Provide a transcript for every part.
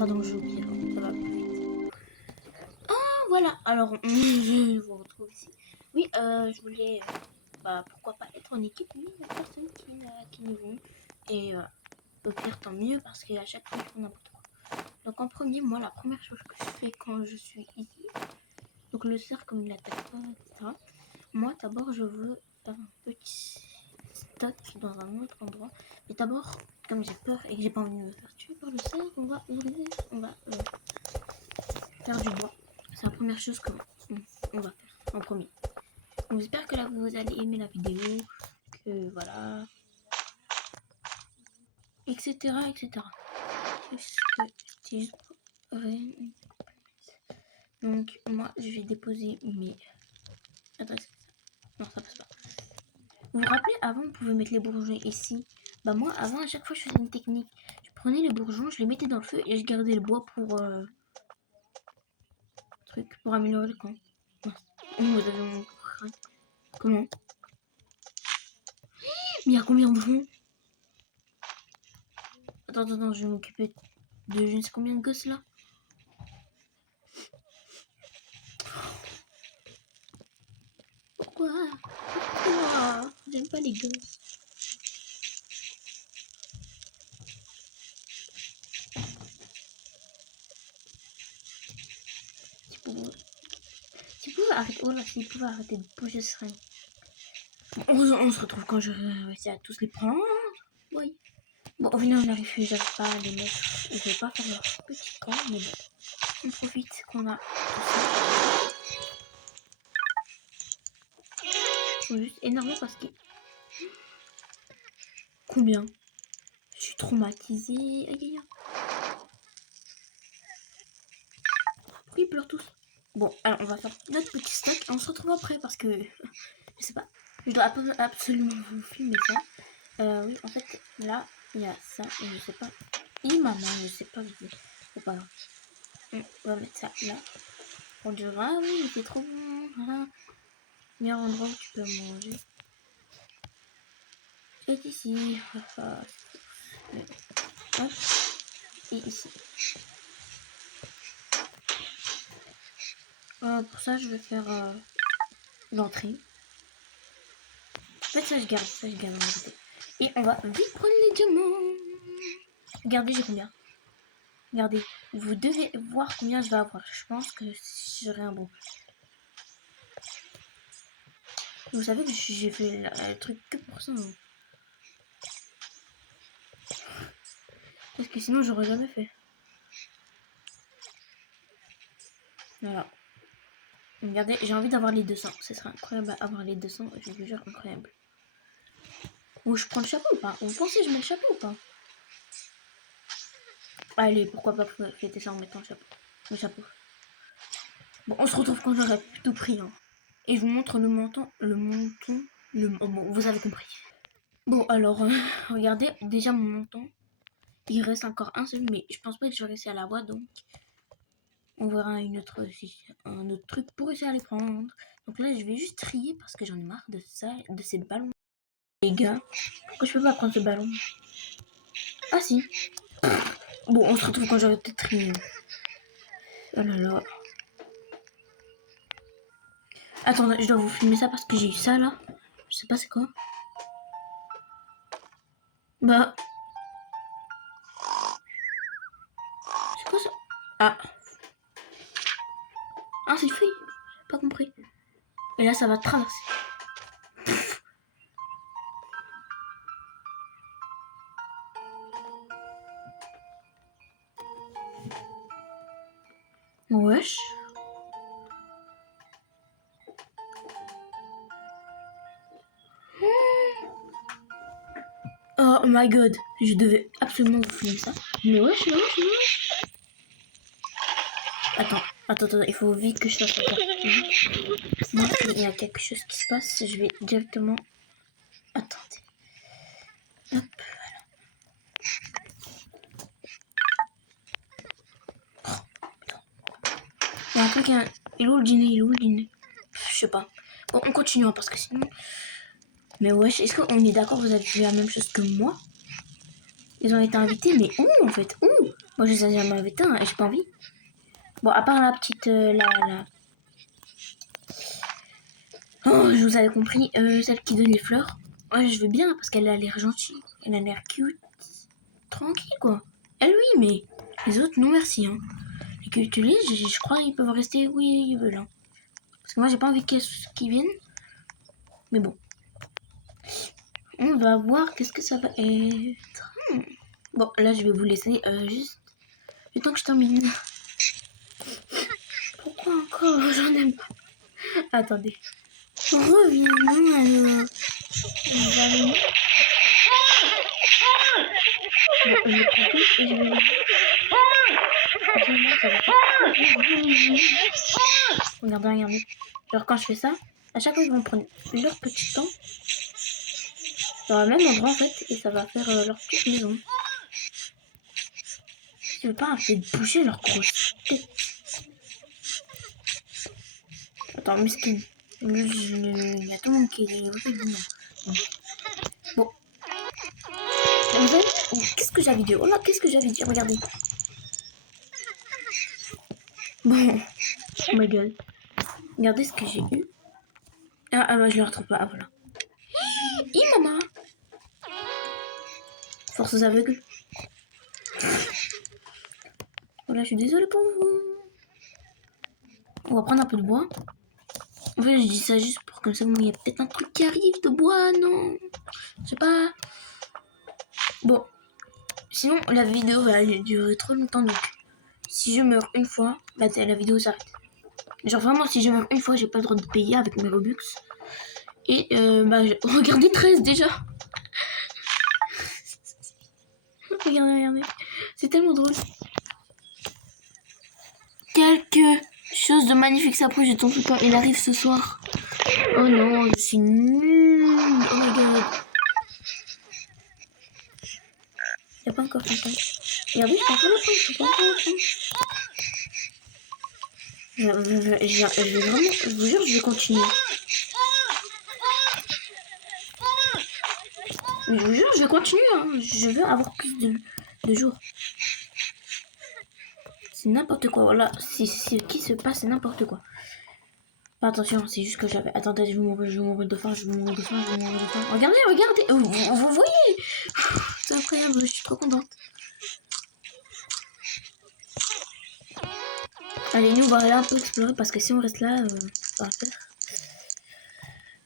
sera dans le jeu au pire, ça va plus vite. Ah voilà, alors je vous retrouve ici. Oui, je voulais, pourquoi pas être en équipe, mais il y a personne qui nous vont. Et au pire, tant mieux, parce qu'à chaque fois, on a n'importe quoi. Donc en premier, moi, la première chose que je fais quand je suis ici, donc le cerf, comme il n'attaque pas, etc. Moi, d'abord, je veux faire un petit stock dans un autre endroit. Mais d'abord, comme j'ai peur et que j'ai pas envie de me faire tuer par le cerf, on va faire du bois. C'est la première chose qu'on va faire en premier. Donc j'espère que là vous allez aimer la vidéo, que voilà, etc. etc. Donc moi je vais déposer mes... Attends, non ça passe pas. Vous vous rappelez, avant on pouvait mettre les bourgeons ici. Bah moi avant à chaque fois je faisais une technique. Je prenais les bourgeons, je les mettais dans le feu et je gardais le bois pour pour améliorer le camp. Oh, vous avez mon... Comment? Mais il y a combien de ronds? Attends, je vais m'occuper de je ne sais combien de gosses là. Pourquoi? J'aime pas les gosses. Si vous pouvez arrêter, oh là, si vous pouvez arrêter de bouger, ce serait... On se retrouve quand je réussis à tous les prendre. Oui. Bon, au final, on arrive, j'arrive pas à les mettre. Je vais pas faire leur petit camp, mais bon. On profite qu'on a. Je suis juste énervée parce que. Combien? Je suis traumatisée. Aïe aïe aïe. Pourquoi ils pleurent tous? Bon, alors on va faire notre petit stock et on se retrouve après parce que. Je sais pas. Je dois absolument vous filmer ça. Oui, en fait, là, il y a ça et je sais pas. Et maman, je sais pas. C'est pas grave. On va mettre ça là. On dira, ah oui, c'est trop bon. Voilà. Meilleur endroit où tu peux manger. C'est ici. Hop. Et ici. Pour ça, je vais faire l'entrée. En fait, ça, je garde. Ça, je garde en vérité. Et on va vite prendre les diamants. Regardez, j'ai combien? Regardez. Vous devez voir combien je vais avoir. Je pense que j'aurai un bon. Vous savez que j'ai fait le truc que pour ça. Hein. Parce que sinon, j'aurais jamais fait. Voilà. Regardez, j'ai envie d'avoir les 200. Ce serait incroyable d'avoir les 200. Je vous jure, incroyable. Ou je prends le chapeau ou pas? Vous pensez que je mets le chapeau ou pas? Allez, pourquoi pas fêter ça en mettant le chapeau. Bon, on se retrouve quand j'aurai tout pris. Hein. Et je vous montre le menton. Oh, bon, vous avez compris. Bon, alors, regardez, déjà mon menton. Il reste encore un seul, mais je pense pas que je vais réussir à l'avoir, donc on verra un autre truc pour essayer à les prendre. Donc là, je vais juste trier parce que j'en ai marre de ça, de ces ballons. Les gars, pourquoi je peux pas prendre ce ballon? Ah si. Bon, on se retrouve quand j'aurai tout trié. Oh là là. Attendez, je dois vous filmer ça parce que j'ai eu ça là. Je sais pas c'est quoi. Bah. C'est quoi ça? Ah. Ah, c'est une feuille. J'ai pas compris. Et là, ça va traverser. Wesh. Oh my god. Je devais absolument vous filmer ça. Mais wesh. Attends, il faut vite que je fasse ça. Sinon, il y a quelque chose qui se passe, je vais directement... Attendez. Hop, voilà. Il y a un truc, il est où le dîner? Je sais pas. Bon, on continue, hein, parce que sinon... Mais wesh, est-ce qu'on est d'accord, vous avez vu la même chose que moi? Ils ont été invités, mais où en fait? Où? Moi je les ai jamais invités et j'ai pas envie. Bon, à part la petite... Oh, je vous avais compris, celle qui donne les fleurs. Ouais, je veux bien parce qu'elle a l'air gentille. Elle a l'air cute. Tranquille quoi. Elle oui, mais les autres non merci. Hein. Les que tu je crois qu'ils peuvent rester où ils veulent. Hein. Parce que moi j'ai pas envie qu'ils viennent. Mais bon. On va voir qu'est-ce que ça va être. Bon, là je vais vous laisser juste le temps que je termine. Pourquoi encore? J'en aime pas. Attendez. Reviens alors. Je le prends tout et je vais... Regardez, regardez. Alors quand je fais ça, à chaque fois ils vont prendre leur petit temps dans le même endroit en fait et ça va faire leur petite maison. Je veux pas arrêter de bouger leur grosse tête. Attends, miskin. Il y a tout le monde qui est... Bon. Vous savez, qu'est-ce que j'avais dit? Oh là, qu'est-ce que j'avais dit? Regardez. Bon. Oh my god. Regardez ce que j'ai eu. Ah bah je le retrouve pas. Ah voilà. Maman. Force aux aveugles. Voilà, je suis désolée pour vous. On va prendre un peu de bois. En fait, je dis ça juste pour comme ça, il y a peut-être un truc qui arrive de bois, non? Je sais pas. Bon. Sinon, la vidéo va durer trop longtemps, donc si je meurs une fois, bah, la vidéo s'arrête. Genre vraiment, si je meurs une fois, j'ai pas le droit de payer avec mes Robux. Et bah, regardez 13 déjà. Regardez, regardez. C'est tellement drôle. Quelque chose de magnifique s'approche de ton temps. Il arrive ce soir. Oh non, je suis nulle. Oh my god. Y'a pas encore quelqu'un. Regardez, je peux pas le prendre. Je peux pas le prendre. Je vais vraiment, je vous jure, je vais continuer. Je vous jure, je vais continuer. Hein. Je veux avoir plus de jours. C'est n'importe quoi. Voilà, c'est ce qui se passe, c'est n'importe quoi. Attention, c'est juste que j'avais... Attendez, je vais mourir de faim, je vais mourir de faim, je vais mourir de faim. Regardez, regardez, vous voyez. C'est incroyable, je suis trop contente. Allez, nous, on va aller un peu explorer parce que si on reste là, ça va faire...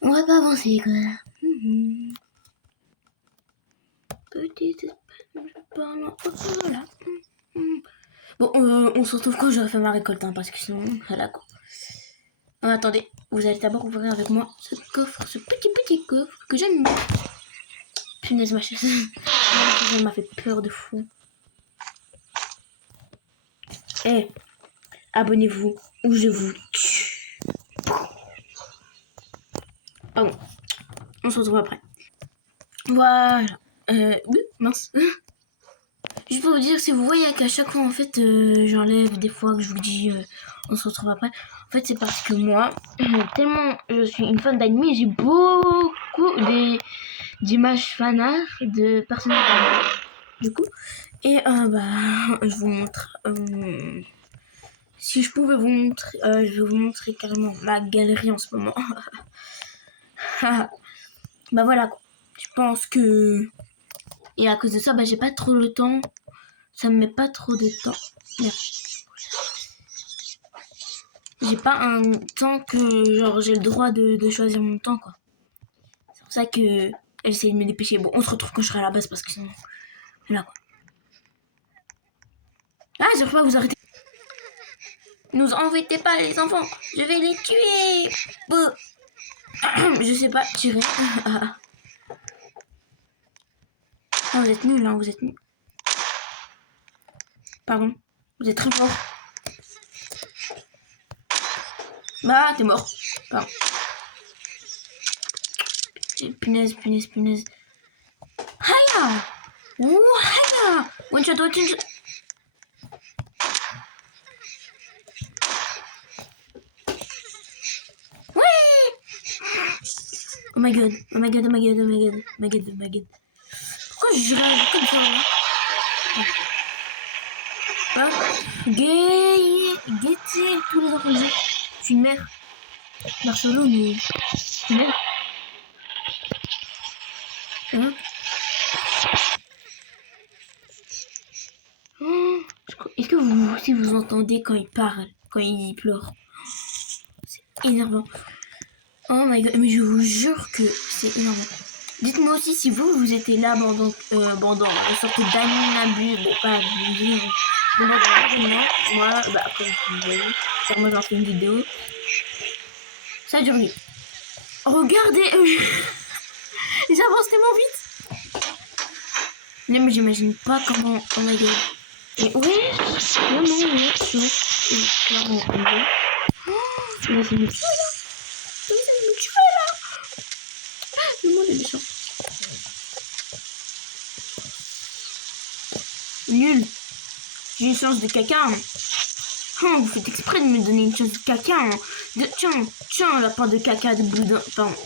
On va pas avancer, quoi. Petite espace, voilà. Bon, on se retrouve quand j'aurai fait ma récolte, hein, parce que sinon, voilà, quoi. Attendez, vous allez d'abord ouvrir avec moi ce coffre, ce petit coffre que j'aime bien. Punaise, ma chaise. Ça m'a fait peur de fou. Eh, abonnez-vous ou je vous tue. Pardon, on se retrouve après. Voilà. Oui, mince. Juste pour vous dire, si vous voyez qu'à chaque fois, en fait, j'enlève des fois que je vous dis, on se retrouve après. En fait, c'est parce que moi, tellement je suis une fan d'anime, j'ai beaucoup d'images fanarts de personnages du coup. Et bah, je vous montre. Si je pouvais vous montrer, je vais vous montrer carrément ma galerie en ce moment. Bah voilà quoi. Je pense que... Et à cause de ça, bah j'ai pas trop le temps. Ça me met pas trop de temps. J'ai pas un temps que genre j'ai le droit de choisir mon temps quoi. C'est pour ça que j'essaie de me dépêcher. Bon, on se retrouve quand je serai à la base parce que sinon... Voilà quoi. Ah, je ne peux pas vous arrêter. Nous embêtez pas les enfants. Je vais les tuer. Je sais pas tirer. Ah, vous êtes nuls, hein, vous êtes nuls. Pardon, vous êtes très fort. Bah, t'es mort. Pardon. Punaise. Haya. Haya. One shot. Ouais. Oh my god. Pourquoi je réagis comme ça là? Ah, Gaieté, tous les enfants que j'ai. Je suis une mère. Mère solo, mais. Une mère. Hein? Oh, est-ce que vous aussi vous entendez quand il parle, quand il pleure? C'est énervant. Oh my god, mais je vous jure que c'est énervant. Dites-moi aussi si vous étiez là pendant la sortie d'Aninabu, bon pas Aninabu, pendant l'événement, moi, bah comme vous voyez, car moi j'en fais une vidéo, ça dure vite. Regardez, ils avancent tellement vite. Non mais j'imagine pas comment, oh my god. Mais oui, non, clairement, mais c'est me tuer là, c'est me tuer là. Le monde est méchant. Nul. J'ai une chance de caca. Hein. Oh, vous faites exprès de me donner une chance de caca. Hein. Tiens, la part de caca de boudin. Pardon.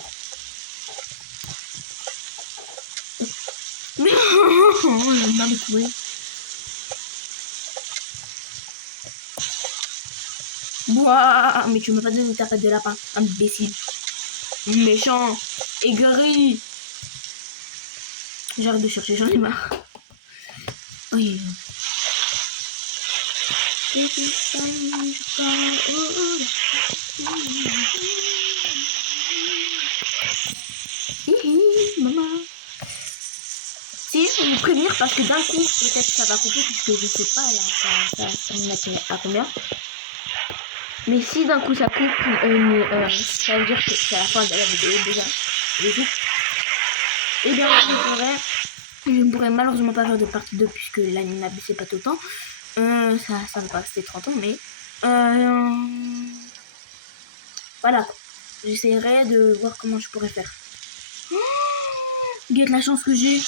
Mais oh, j'ai mal trouvé. Ouah, mais tu m'as pas donné ta patte de lapin, imbécile. Méchant, aigri. J'arrête de chercher, j'en ai marre. Oui. Maman. Si, je vais vous prévenir parce que d'un coup, peut-être ça va couper puisque je sais pas là, ça va mettre à combien. Mais si d'un coup ça coupe, ça veut dire que c'est la fin de la vidéo déjà. Et bien, je ne pourrais malheureusement pas faire de partie 2 puisque l'anime n'a baissé pas tout le temps. Ça va pas rester 30 ans, mais voilà. J'essaierai de voir comment je pourrais faire. Oh, guette la chance que j'ai.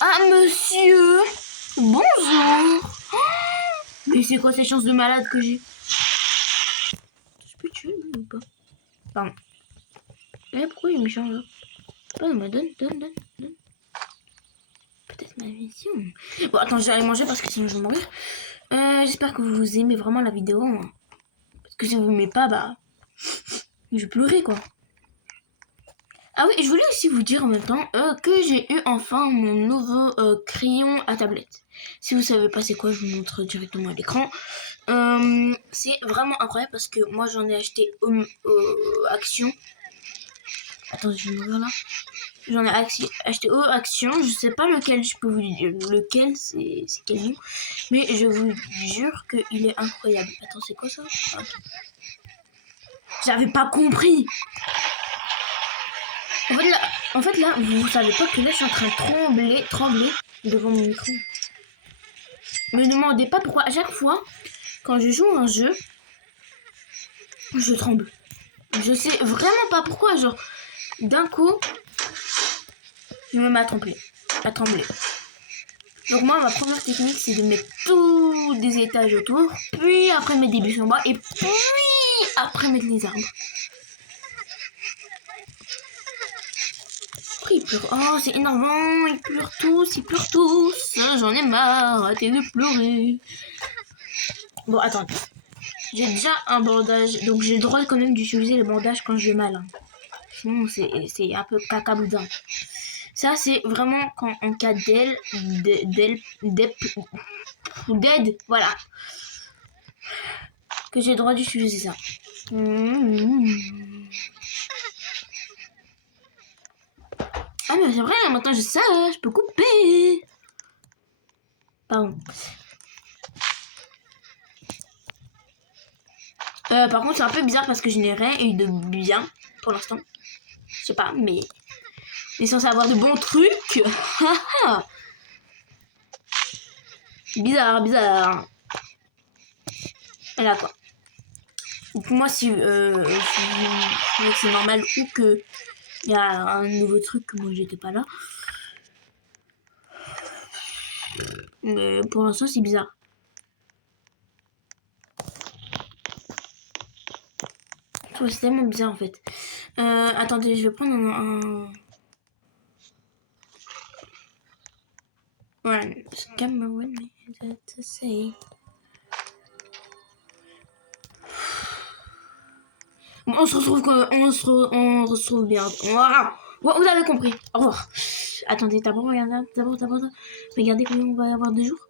Ah, monsieur! Bonjour! Oh, mais c'est quoi ces chances de malade que j'ai? Je peux tuer ou pas? Pardon. Eh, pourquoi il est méchant là? Pas donne. Peut-être ma mission. Bon, attends, je vais aller manger parce que sinon je vais mourir. J'espère que vous aimez vraiment la vidéo. Hein. Parce que si vous m'aimez pas, bah. Je vais pleurer quoi. Ah oui, je voulais aussi vous dire en même temps que j'ai eu enfin mon nouveau crayon à tablette. Si vous savez pas c'est quoi, je vous montre directement à l'écran. C'est vraiment incroyable parce que moi j'en ai acheté Action. Attends, je vais m'ouvrir là. J'en ai acheté Action. Je sais pas lequel je peux vous dire. Lequel c'est quel nom. Mais je vous jure qu'il est incroyable. Attends, c'est quoi ça? J'avais pas compris. En fait, là, vous savez pas que là, je suis en train de trembler devant mon micro. Me demandez pas pourquoi à chaque fois, quand je joue un jeu, je tremble. Je sais vraiment pas pourquoi, genre, d'un coup, je me mets à trembler. Donc moi, ma première technique, c'est de mettre tous des étages autour, puis après mettre des bûches en bas, et puis après mettre les arbres. Après, ils pleurent. Oh, c'est énervant, ils pleurent tous. J'en ai marre, arrêtez de pleurer. Bon, attendez. J'ai déjà un bandage, donc j'ai le droit quand même d'utiliser le bandage quand j'ai mal. Hein. Sinon, c'est un peu caca boudin. Ça, c'est vraiment quand en cas d'aide, voilà, que j'ai le droit d'utiliser ça. Ah, mais c'est vrai, maintenant je sais, je peux couper. Pardon. Par contre, c'est un peu bizarre parce que je n'ai rien eu de bien pour l'instant. Je sais pas, mais il est censé avoir de bons trucs. Bizarre. Et là quoi. Dites-moi si vous trouvez que c'est normal ou que il y a un nouveau truc que moi j'étais pas là. Mais pour l'instant c'est bizarre. C'est tellement bizarre en fait. Attendez, je vais prendre un... Ouais, Cameron, to say. Bon, on se retrouve on se retrouve bien. Voilà. Ouais, vous avez compris. Au revoir. Attendez, d'abord, regardez combien on va avoir de jours.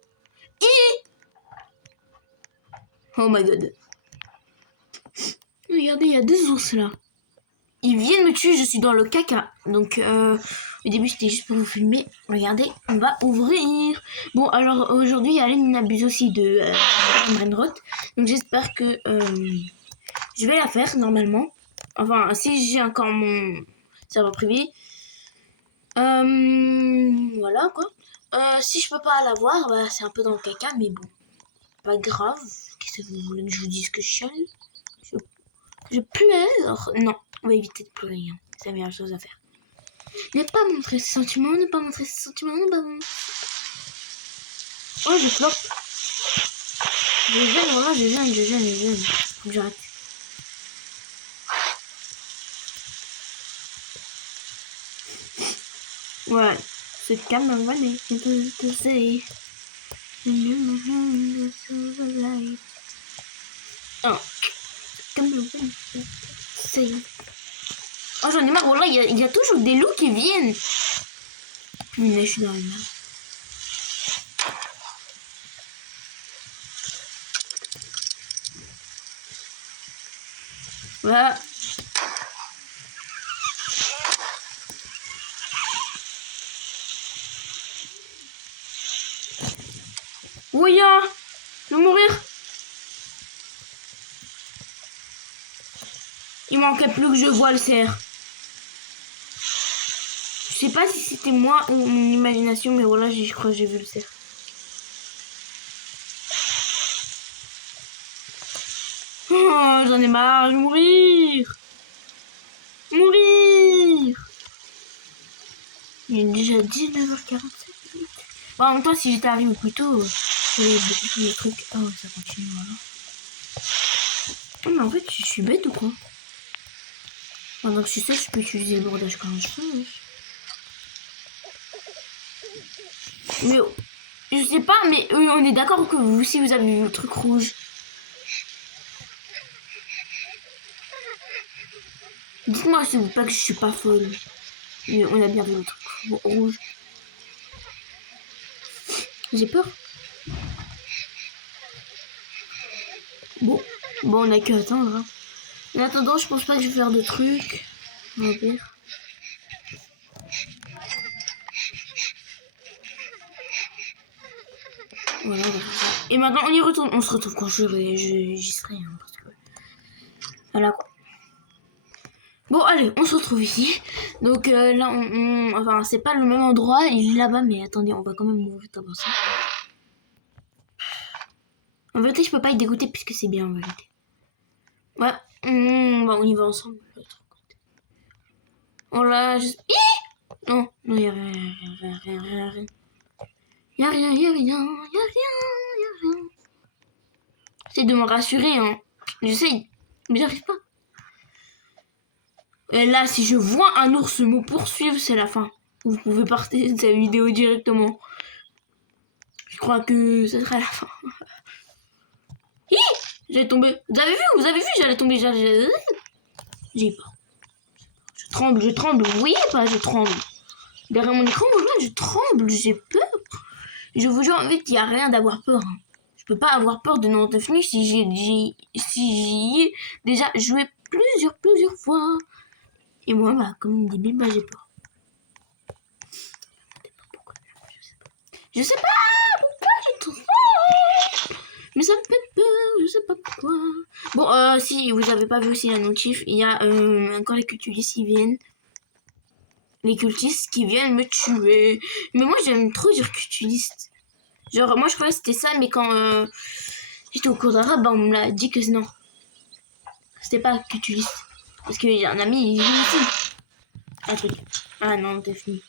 Oh my god. Regardez, il y a 2 ours là. Ils viennent me tuer, je suis dans le caca. Donc, au début, c'était juste pour vous filmer. Regardez, on va ouvrir. Bon, alors, aujourd'hui, Aline abuse aussi de Brainrot. Donc, j'espère que je vais la faire, normalement. Enfin, si j'ai encore mon serveur privé. Voilà, quoi. Si je peux pas la voir, bah, c'est un peu dans le caca, mais bon. Pas grave. Qu'est-ce que vous voulez que je vous dise que je chiale? Je pleure. Non, on va éviter de pleurer. Hein. C'est la meilleure chose à faire. Ne pas montrer ses sentiments, ne pas montrer ses sentiments, ne pas montrer... Oh, je floppe. Je gêne, voilà, je gêne. Faut que j'arrête. Ouais, c'est calme, on va aller. To say. Oh, comme say. Oh, j'en ai marre, voilà, il y a toujours des loups qui viennent. Mais je suis dans le mal. Voilà. Oui, je vais mourir. Il manquait plus que je vois le cerf. Je sais pas si c'était moi ou mon imagination, mais voilà, je crois que j'ai vu le cerf. Oh, j'en ai marre, je vais mourir. Il est déjà 19h47. Bon, en même temps, si j'étais arrivé plus tôt, j'aurais beaucoup plus de trucs. Oh, ça continue, voilà. Oh, mais en fait, je suis bête ou quoi? Pendant que je suis seule, je peux utiliser le bordage quand je veux. Mais je sais pas, mais on est d'accord que vous aussi, vous avez vu le truc rouge. Dites-moi s'il vous plaît que je suis pas folle. Mais on a bien vu le truc rouge. J'ai peur. Bon, on a qu'à attendre. Hein. En attendant, je pense pas que je vais faire de trucs. On va dire. Voilà. Et maintenant, on y retourne. On se retrouve quand j'y serai. Hein, parce que... Voilà quoi. Bon, allez, on se retrouve ici. Donc là, enfin, c'est pas le même endroit. Il est là-bas, mais attendez, on va quand même mourir d'abord ça. En vérité, je peux pas être dégoûté puisque c'est bien en vérité. Ouais, bah, on y va ensemble. On l'a juste... Non, y'a rien. Y'a rien. C'est de me rassurer, hein. J'essaye, mais j'arrive pas. Et là, si je vois un ours me poursuivre, c'est la fin. Vous pouvez partir de cette vidéo directement. Je crois que ce sera la fin. J'allais tomber. Vous avez vu, j'allais tomber. J'ai peur. Je tremble. Vous voyez pas, je tremble. Derrière mon écran, je tremble, j'ai peur. Je vous jure, en fait, il n'y a rien d'avoir peur. Hein. Je peux pas avoir peur de 99 si j'y ai déjà joué plusieurs fois. Et moi, bah, comme une débile, bah, j'ai peur. Je sais pas pourquoi j'ai trop peur. Mais ça me fait peur, je sais pas pourquoi. Bon, si vous avez pas vu aussi la notif, il y a encore les cultistes qui viennent. Les cultistes qui viennent me tuer. Mais moi, j'aime trop dire cultistes. Genre, moi, je croyais que c'était ça, mais quand j'étais au cours d'arabe, bah, on me l'a dit que non. C'était pas cultiste. Parce qu'il y a un ami, il dit aussi. Un truc. Ah non, t'es fini.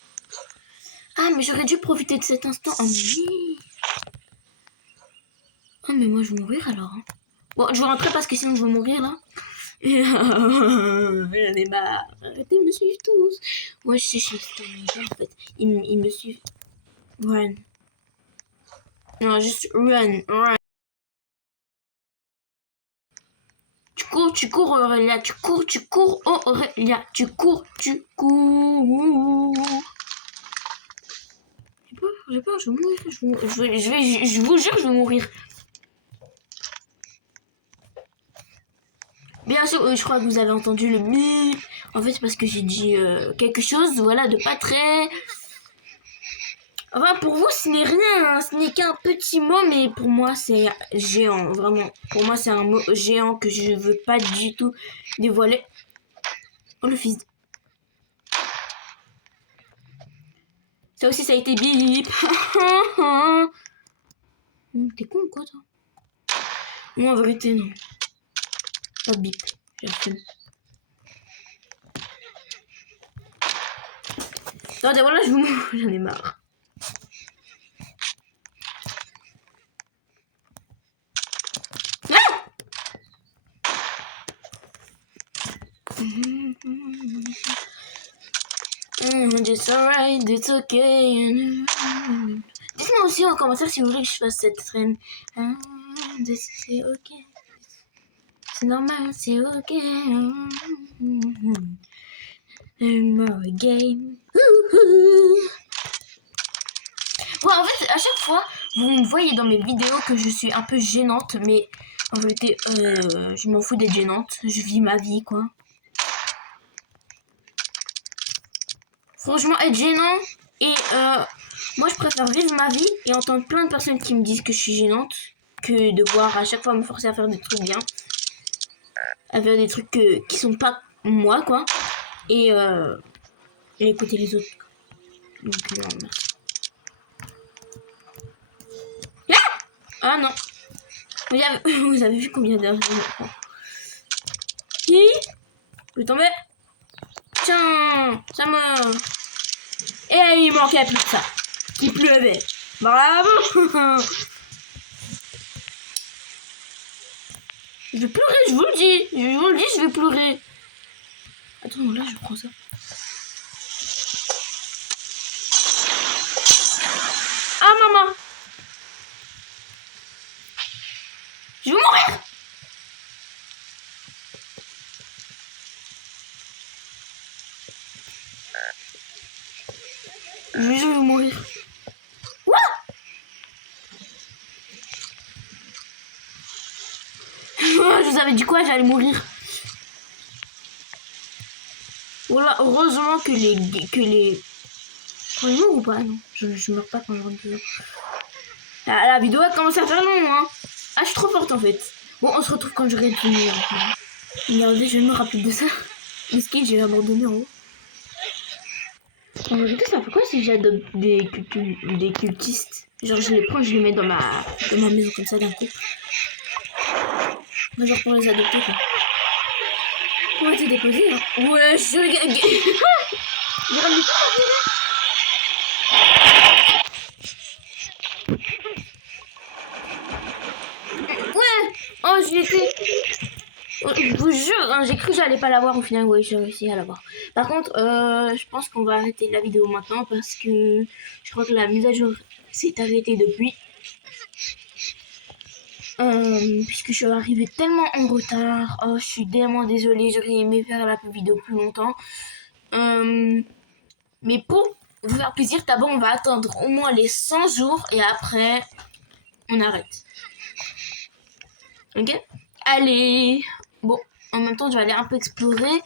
Ah, mais j'aurais dû profiter de cet instant. Oh, oui. Ah, mais moi, je vais mourir alors. Hein. Bon, je vais rentrer parce que sinon, je vais mourir là. J'en ai marre. Arrêtez de me suivre tous. Moi, je sais en fait. Ils me suivent. Ouais. Non, juste run, run. Tu cours, Aurélia, tu cours, Aurélia, tu cours. J'ai peur, je vais mourir, je vous jure, je vais mourir. Bien sûr, je crois que vous avez entendu le bip. En fait, c'est parce que j'ai dit quelque chose, voilà, de pas très... Enfin, pour vous, ce n'est rien, hein. Ce n'est qu'un petit mot, mais pour moi, c'est géant, vraiment. Pour moi, c'est un mot géant que je veux pas du tout dévoiler. Oh, le fils. Ça aussi, ça a été bip. T'es con ou quoi, toi? Moi, en vérité, non. Pas de bip. J'assume. Attendez, voilà, je vous montre. J'en ai marre. It's alright, it's okay. Dites-moi aussi en commentaire si vous voulez que je fasse cette traîne. C'est ok. C'est normal, c'est ok. More game. Ouais, en fait, à chaque fois, vous me voyez dans mes vidéos que je suis un peu gênante, mais en vérité, je m'en fous d'être gênante. Je vis ma vie, quoi. Franchement, être gênant et moi, je préfère vivre ma vie et entendre plein de personnes qui me disent que je suis gênante que de voir à chaque fois me forcer à faire des trucs bien, à faire des trucs qui sont pas moi, quoi, et écouter les autres. Donc, non, merci. Ah non. Vous avez vu combien d'heures je me prends? Qui peut tomber? Tiens, ça me... Et il manquait plus que ça. Il pleuvait. Bravo. Je vais pleurer, je vous le dis. Je vous le dis, je vais pleurer. Attends, là, je prends ça. Ah, maman. Je vais mourir. Je vais mourir. What? Je vous avais dit quoi? J'allais mourir. Voilà, heureusement que les... Quand je meurs ou pas? Non, je meurs pas quand je rentre dedans. La vidéo a commencé à faire long, hein. Ah, je suis trop forte en fait. Bon, on se retrouve quand j'aurai fini. Regardez, je vais me rappeler de ça. Le ski, j'ai abandonné en haut. En vérité, ça fait quoi si j'adopte des cultistes? Genre, je les prends, je les mets dans ma maison comme ça d'un coup. Genre pour les adopter, quoi. On va te déposer, hein. Ouais, je regarde. Ouais. Oh, je l'ai fait. Je vous jure, hein, j'ai cru que j'allais pas l'avoir au final. Ouais, j'ai réussi à l'avoir. Par contre, je pense qu'on va arrêter la vidéo maintenant parce que je crois que la mise à jour s'est arrêtée depuis. Puisque je suis arrivée tellement en retard. Oh, je suis tellement désolée. J'aurais aimé faire la vidéo plus longtemps. Mais pour vous faire plaisir, d'abord on va attendre au moins les 100 jours et après on arrête. Ok? Allez. Bon, en même temps je vais aller un peu explorer.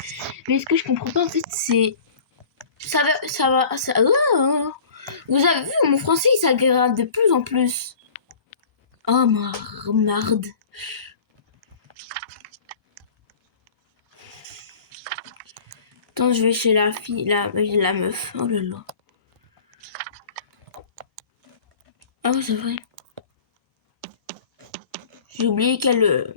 Mais ce que je comprends pas en fait c'est... Ça va... Oh. Vous avez vu, mon français il s'aggrave de plus en plus. Oh marde. Attends, je vais chez la fille, la meuf. Oh là là. Ah oui, c'est vrai. J'ai oublié qu'elle...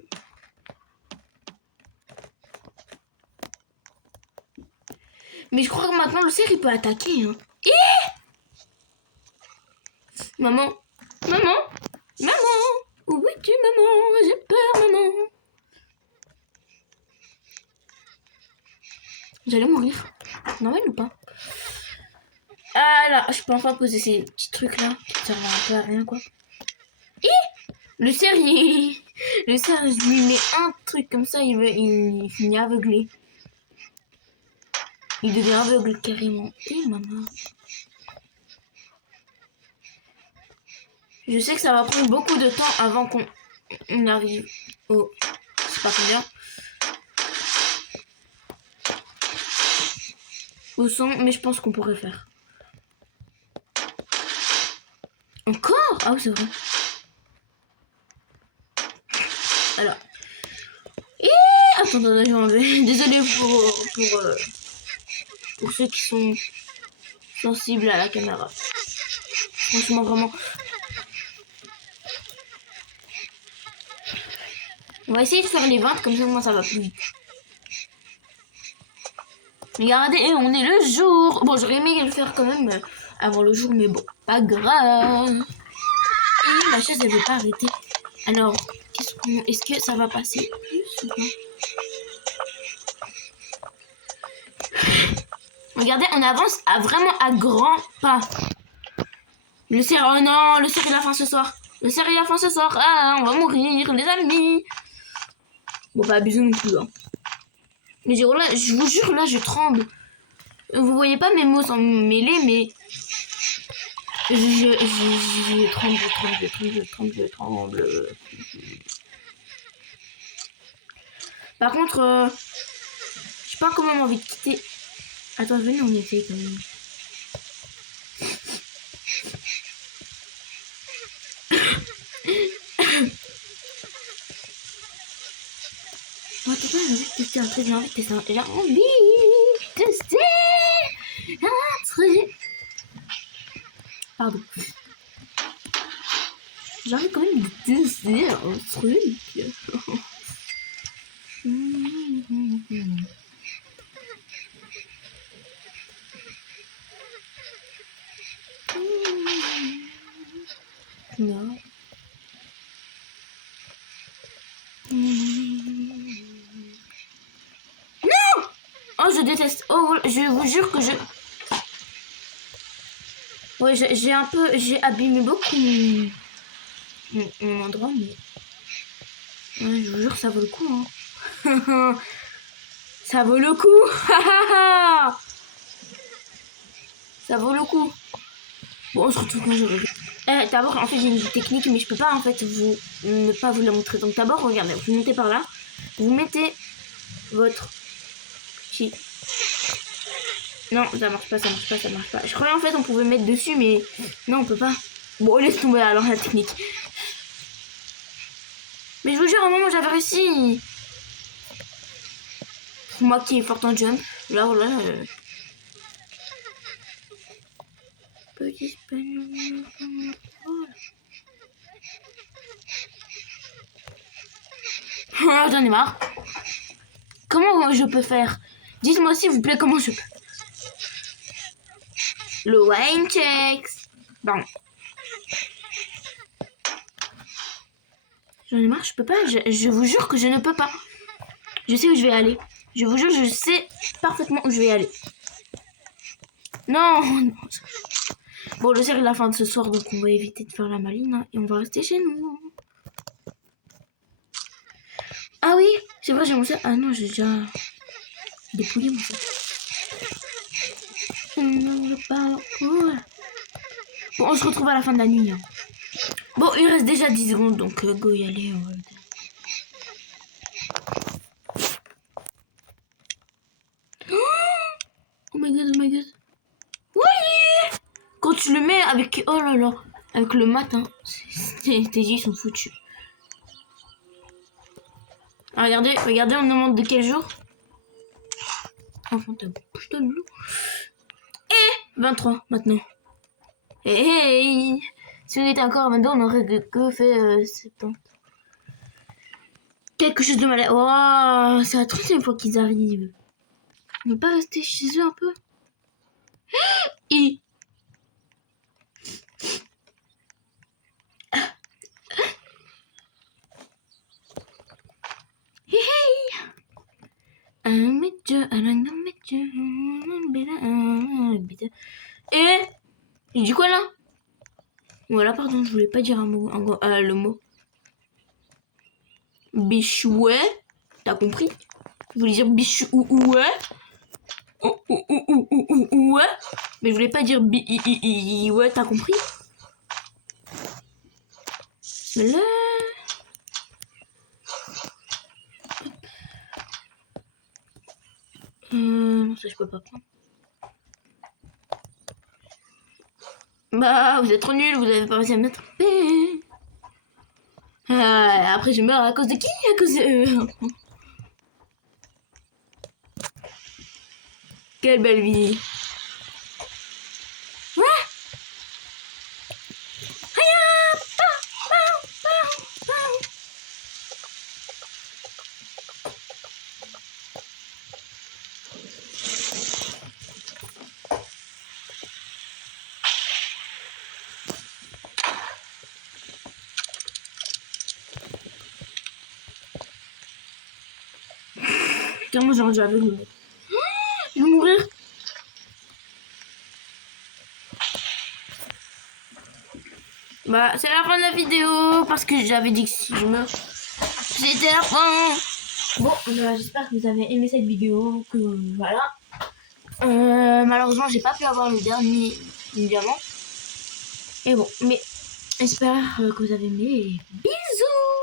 Mais je crois que maintenant le cerf il peut attaquer. Hein. Maman. Maman. Maman. Où es-tu, maman? J'ai peur, maman. J'allais mourir. Normal ou pas? Ah là, je peux enfin poser ces petits trucs là qui servent un peu à rien quoi. Le cerf, le cerf, je lui mets un truc comme ça, il finit aveuglé. Il devient aveugle carrément. Et maman. Je sais que ça va prendre beaucoup de temps avant qu'on arrive au... Je sais pas combien. Au 100, mais je pense qu'on pourrait faire. Encore? Ah oui, c'est vrai. Alors. Et... Attends, j'ai enlevé. Désolé pour ceux qui sont sensibles à la caméra. Franchement, vraiment. On va essayer de faire les 20, comme ça, moi, ça va plus vite. Regardez, on est le jour. Bon, j'aurais aimé le faire quand même avant le jour, mais bon, pas grave. Et ma chaise, elle veut pas arrêter. Alors, est-ce que ça va passer plus ou pas? Regardez, on avance vraiment à grands pas. Le cerf, oh non, le cerf il a faim ce soir. Le cerf il a faim ce soir. Ah, on va mourir, les amis. Bon, pas abuser non plus. Hein. Mais je vous jure, là, je tremble. Vous voyez pas mes mots sans mêler, mais... Je tremble. Par contre, je sais pas comment m'envie de quitter. Attends, venez, on essaye quand même. Attends, j'ai envie de tester un truc, j'ai envie de tester un truc. Pardon. J'ai envie quand même de tester un truc. Non. Non! Oh, je déteste. Oh, je vous jure que je... Ouais, j'ai abîmé beaucoup mon endroit, mais... Ouais, je vous jure, ça vaut le coup, hein. Ça vaut le coup. Ça vaut le coup. Bon, on se retrouve quand je reviens. D'abord, en fait, j'ai une technique, mais je peux pas, en fait, ne pas vous la montrer. Donc, d'abord, regardez, vous montez par là. Vous mettez votre petit... Non, ça marche pas. Je croyais, en fait, on pouvait mettre dessus, mais... Non, on peut pas. Bon, laisse tomber, alors, la technique. Mais je vous jure, à un moment, j'avais réussi. Moi qui est fort en jump. Là, Petit espagnol. Oh, j'en ai marre. Comment je peux faire? Dites-moi s'il vous plaît comment je peux. Le wine checks. Bon. J'en ai marre, je peux pas. Je vous jure que je ne peux pas. Je sais où je vais aller. Je vous jure, je sais parfaitement où je vais aller. Non. Bon, le cerf est la fin de ce soir, donc on va éviter de faire la maline hein, et on va rester chez nous. Ah oui, c'est vrai, j'ai mon cerf. Ah non, j'ai déjà dépouillé mon cerf. Bon, on se retrouve à la fin de la nuit. Hein. Bon, il reste déjà 10 secondes, donc go y aller. Oh my god. Oui! Quand tu le mets avec... Oh là là. Avec le matin. Tes yeux sont foutus. Ah, regardez, on demande de quel jour. Enfin, t'as putain de loup. Et 23, maintenant. Hey! Si on était encore à 22, on aurait que fait 70. Quelque chose de malade. Oh, c'est la 30e fois qu'ils arrivent. On ne peut pas rester chez eux un peu? Et... Et il dit quoi là? Voilà, pardon, je voulais pas dire un mot, le mot. Bichouet. T'as compris? Je voulais dire bichouet. Ouais. Mais je voulais pas dire ouais, t'as compris? Là. Non, ça je peux pas prendre. Bah, vous êtes trop nuls, vous avez pas réussi à me mettre. Après, je meurs à cause de qui? À cause de. Quelle belle vie. Ouais. Putain, moi j'ai envie de mourir. Je vais mourir. Bah, c'est la fin de la vidéo parce que j'avais dit que si je meurs, c'était la fin. Bon, j'espère que vous avez aimé cette vidéo. Que voilà. Malheureusement, j'ai pas pu avoir le dernier diamant. Et bon, mais j'espère que vous avez aimé. Bisous.